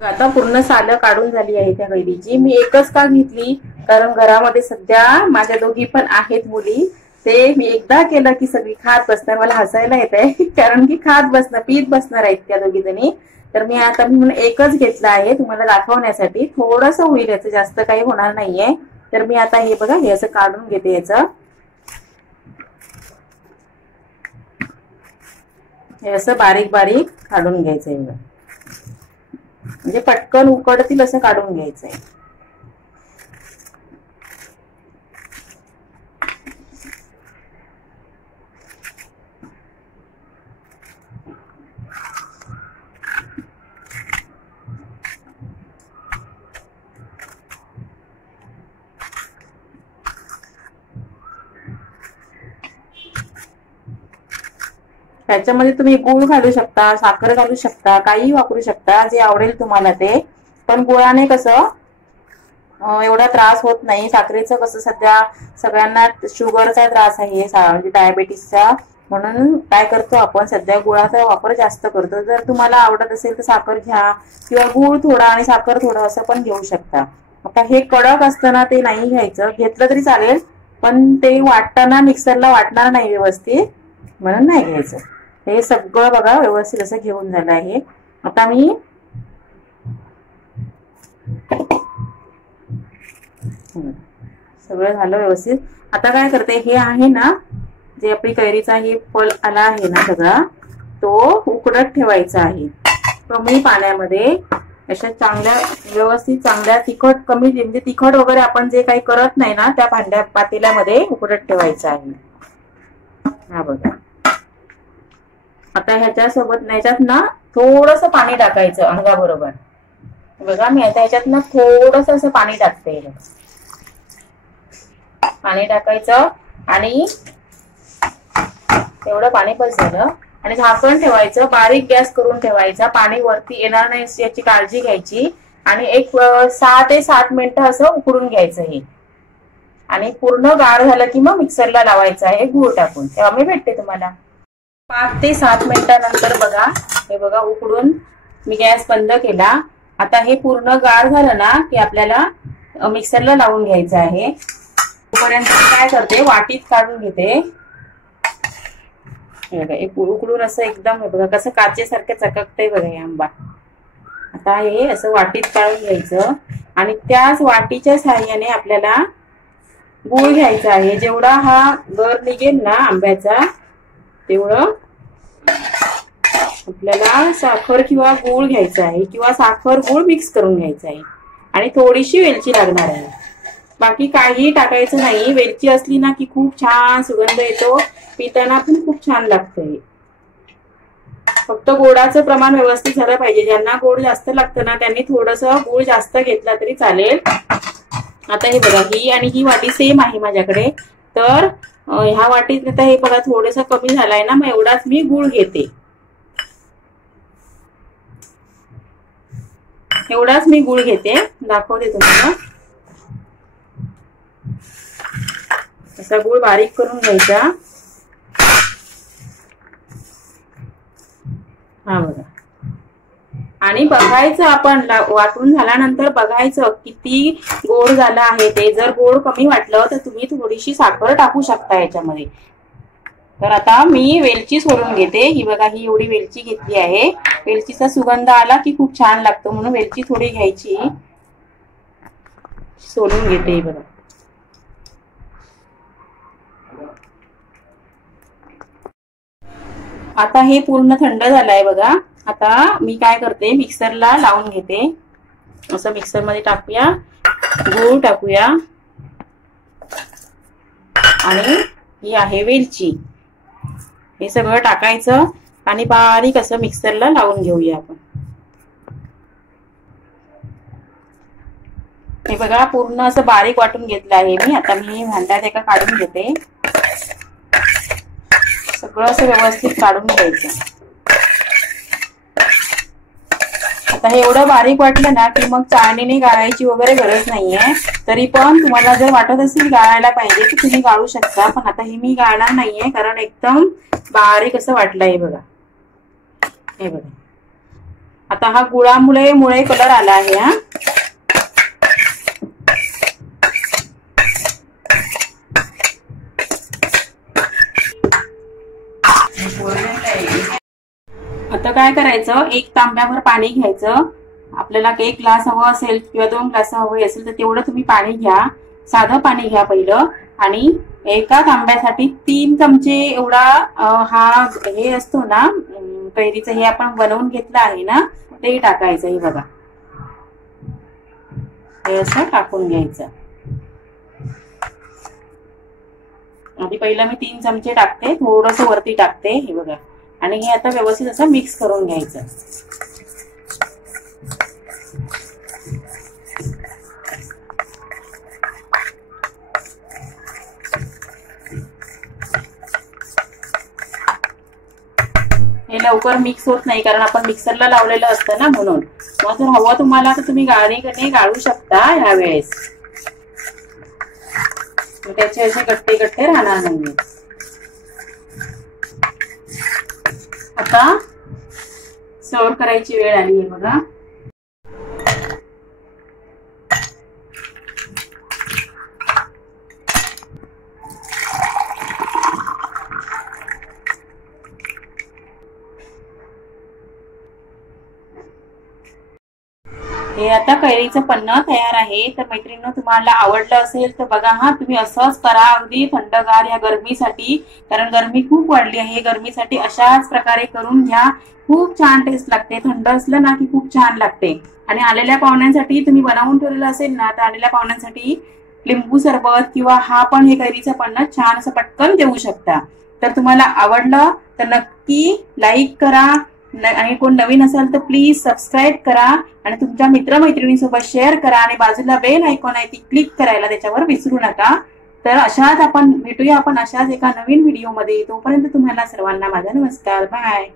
आता पूर्ण सालं काढून झाली आहे त्या कैरीची। मी एकच का घेतली कारण घरामध्ये सध्या माझ्या दोघी पण आहेत मुली, ते मी एकदा केलं की सगळी खात बसणार। मला हसायला येत आहे कारण की खात बसणार पीत बसणार आहेत त्या दोघी जणी। तर मी आता म्हणून एकच घेतला आहे तुम्हाला दाखवण्यासाठी, थोडंसं होईल याचं, जास्त काही होणार नाहीये। तर मी आता हे बघा हे असं काढून घेते याचं, हे असं बारीक बारीक काढून घ्यायचंय म्हणजे पटकन उकडतील असं काढून घ्यायचंय। त्याच्यामध्ये तुम्ही गूळ घालू शकता, साखर घालू शकता, काही वापरू शकता जे आवडेल तुम्हाला ते। पण गुळाने कसं एवढा त्रास होत नाही, साखरेचं कसं सध्या सगळ्यांना शुगरचा त्रास आहे म्हणजे डायबिटीसचा, म्हणून काय करतो आपण सध्या गुळाचा वापर जास्त करतो। जर तुम्हाला आवडत असेल तर साखर घ्या किंवा गूळ थोडा आणि साखर थोडं असं पण घेऊ शकता। आता हे कडक असताना ते नाही घ्यायचं, घेतलं तरी चालेल पण ते वाटताना मिक्सरला वाटणार नाही व्यवस्थित, म्हणून नाही घ्यायचं। हे सगळं बघा व्यवस्थित असं घेऊन झालं आहे। आता मी सगळं झालं व्यवस्थित। आता काय करते, हे आहे ना जे आपली कैरीचा हे फळ आला आहे ना सगळा, तो उकडत ठेवायचा आहे कमी पाण्यामध्ये, अशा चांगल्या व्यवस्थित चांगल्या तिखट कमी म्हणजे तिखट वगैरे आपण जे काही करत नाही ना त्या भांड्या पातेल्यामध्ये उकडत ठेवायचा आहे। हा बघा आता ह्याच्यासोबत ह्याच्यात ना थोडंसं पाणी टाकायचं अंगाबरोबर। बघा मी आता ह्याच्यात ना थोडंसं असं पाणी टाकते, पाणी टाकायचं आणि एवढं पाणी बस झालं आणि झाकण ठेवायचं, बारीक गॅस करून ठेवायचा, पाणी वरती येणार नाही याची काळजी घ्यायची आणि एक 6 ते 7 मिनिटं असं उकडून घ्यायचं हे। आणि पूर्ण गार झालं की मग मिक्सरला लावायचं आहे गूळ टाकून, तेव्हा मी भेटते तुम्हाला। 5 ते 7 मिनिटानंतर बघा हे बघा उकडून मी गॅस बंद केला। आता हे पूर्ण गार झालं ना की आपल्याला मिक्सरला लावून घ्यायचं आहे। तोपर्यंत काय करते वाटीत काढून घेते, उकडून असं एकदम बघा कसं काचेसारखं चककतंय बघा हे आंबा। आता हे असं वाटीत काढून घ्यायचं आणि त्याच वाटीच्या साहाय्याने आपल्याला गूळ घ्यायचा आहे। जेवढा हा गर निघेल ना आंब्याचा तेवढं आपल्याला साखर किंवा गूळ घ्यायचा आहे किंवा साखर गूळ मिक्स करून घ्यायचा आहे आणि थोडीशी वेलची लागणार आहे। बाकी काही टाकायचं नाही, वेलची असली ना की खूप छान सुगंध येतो, पिताना पण खूप छान लागतं। फक्त गोडाचं प्रमाण व्यवस्थित झालं पाहिजे, ज्यांना गोड जास्त लागतं ना त्यांनी थोडंसं गूळ जास्त घेतला तरी चालेल। आता हे बघा ही आणि ही वाटी सेम आहे माझ्याकडे, तर ह्या वाटीत आता हे बघा थोडंसं कमी झालंय ना, मग एवढाच मी गूळ घेते, एवढाच मी गूळ घेते, दाखवते तुम्हाला। असा गूळ बारीक करून घ्यायचा, हा बघा, आणि बघायचं आपण वाटून झाल्यानंतर बघायचं किती गोड झालं आहे ते। जर गोड कमी वाटलं तर तुम्ही थोडीशी साखर टाकू शकता याच्यामध्ये। तर आता मी वेलची सोलून घेते, ही बघा ही एवढी वेलची घेतली आहे, वेलचीचा सुगंध आला की खूप छान लागतो म्हणून वेलची थोडी घ्यायची, सोलून घेते ही बघा। आता हे पूर्ण थंड झालंय बघा। आता मी काय करते मिक्सरला लावून घेते, असं मिक्सर मध्ये टाकूया, गूळ टाकूया आणि ही आहे वेलची, हे सगळं टाकायचं आणि बारीक असं मिक्सरला लावून घेऊया आपण। हे बघा पूर्ण असं बारीक वाटून घेतलं आहे मी। आता मी भांड्यात एका काढून घेते, सगळं असं व्यवस्थित काढून घ्यायचं। आता हे एवढं बारीक वाटलं ना की मग चाळणीने गाळायची वगैरे गरज नाहीये, तरी पण तुम्हाला जर वाटत असेल गाळायला पाहिजे तर तुम्ही गाळू शकता, पण आता हे मी गाळणार नाहीये कारण एकदम बारीक असं वाटलंय बघा, हे बघा आता हा गुळामुळे कलर आला आहे हा. आता काय करायचं, एक तांब्यावर पाणी घ्यायचं. आपल्याला 1 ग्लास हवं असेल किंवा 2 ग्लास हवे असेल तर तेवढं तुम्ही पाणी घ्या. साधं पाणी घ्या पहिलं. आणि एका तांब्यासाठी 3 चमचे एवढा हा हे असतो ना कैरीचं, हे आपण बनवून घेतलं आहे ना ते टाकायचं. हे बघा, हे असं टाकून घ्यायचं. आधी पहिलं मी 3 चमचे टाकते, थोडंसं वरती टाकते. हे बघा. आणि हे आता व्यवस्थित असं मिक्स करून घ्यायचं. हे लवकर मिक्स होत नाही कारण आपण मिक्सरला लावलेलं असतं ना, म्हणून. मग जर हवं तुम्हाला तर तुम्ही गाळणीने गाळू शकता ह्या वेळेस. त्याचे असे गट्टे गट्टे राहणार नाही. आता सर्व करायची वेळ आली आहे बघा. हे आता कैरीचं पन्ह तयार आहे. तर मैत्रिणींनो, तुम्हाला आवडलं असेल तर बघा हा, तुम्ही असंच करा अगदी थंडगार या गरमीसाठी, कारण गरमी खूप वाढली आहे. गरमीसाठी अशाच प्रकारे करून घ्या. खूप छान टेस्ट लागते. थंड असलं ना की खूप छान लागते. आणि आलेल्या पाहुण्यांसाठी तुम्ही बनवून ठेवलेलं असेल ना तर आलेल्या पाहुण्यांसाठी लिंबू सरबत किंवा हा पण हे कैरीचं पन्ह छान असं पटकन देऊ शकता. तर तुम्हाला आवडलं तर नक्की लाईक करा. आणि कोण नवीन असाल तर प्लीज सबस्क्राईब करा आणि तुमच्या मित्रमैत्रिणींसोबत शेअर करा. आणि बाजूला बेल आयकॉन आहे ती क्लिक करायला त्याच्यावर विसरू नका. तर अशाच आपण भेटूया आपण अशाच एका नवीन व्हिडिओमध्ये. तोपर्यंत तुम्हाला सर्वांना माझा नमस्कार. बाय.